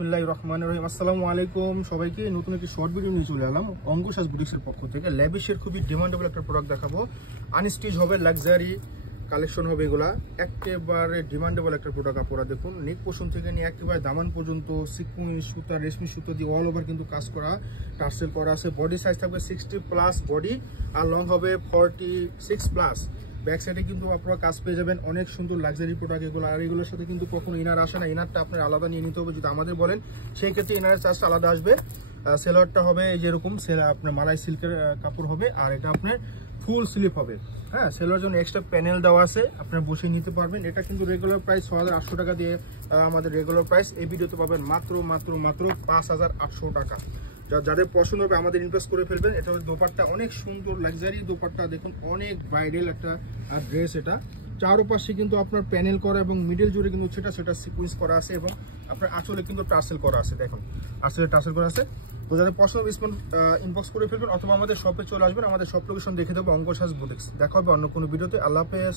বিসমিল্লাহির রহমানির রহিম। আসসালামু আলাইকুম সবাইকে। নতুন একটি শর্ট ভিডিও নিয়ে চলে এলাম অঙ্কুশ বুটিক্সের পক্ষ থেকে। ল্যাভিশের খুবই ডিমান্ডেবল একটা প্রোডাক্ট দেখাবো। আনস্টিচ হবে, লাক্সারি কালেকশন হবে, এগুলা একেবারে ডিমান্ডেবল একটা প্রোডাক্ট। আপনারা দেখুন, নেক পোর্শন থেকে নিয়ে একেবারে দামান পর্যন্ত সিকুইন সুতা, রেশমি সুতা দিয়ে অল ওভার কিন্তু কাজ করা, টার্সেল করা আছে। বডি সাইজ থাকবে 60+ বডি, আর লং হবে 46+। ব্যাক সাইডে কিন্তু আপনারা কাজ পেয়ে যাবেন। অনেক সুন্দর লাক্সারি প্রোডাক্ট এগুলো। আর এগুলোর সাথে কিন্তু কখনো ইনার আসে না, ইনারটা আপনার আলাদা নিয়ে নিতে হবে। যদি আমাদের বলেন সেই ক্ষেত্রে ইনারের চার্জটা আলাদা আসবে। সেলোয়ারটা হবে যেরকম আপনার মালাই সিল্কের কাপড় হবে, আর এটা আপনার ফুল স্লিপ হবে। হ্যাঁ, সেলোয়ার জন্য এক্সট্রা প্যানেল দেওয়া আছে, আপনারা বসে নিতে পারবেন। এটা কিন্তু রেগুলার প্রাইস 6800 টাকা দিয়ে আমাদের রেগুলার প্রাইস। এই ভিডিওতে পাবেন মাত্র 5800 টাকা। যাদের পছন্দ হবে আমাদের ইনভেস্ট করে ফেলবেন। এটা হচ্ছে দোপাট্টা, অনেক সুন্দর লাক্সারি দোপাট্টা। দেখুন, অনেক ব্রাইডাল একটা ড্রেস। এটা চারপাশে কিন্তু আপনার প্যানেল করা এবং মিডল জুড়ে কিন্তু সেটা সিকুয়েন্স করা আছে, এবং আপনার আঁচলে কিন্তু টার্সেল করা আছে। দেখুন, আঁচলে টার্সেল করা আছে। তো যাদের পছন্দ ইনবক্স করে ফেলবেন, অথবা আমাদের শপে চলে আসবেন। আমাদের শপ লোকেশন দেখে দেবো, অঙ্কুশ বুটিক্স। দেখা হবে অন্য কোনো ভিডিওতে। আল্লাহ হাফেজ।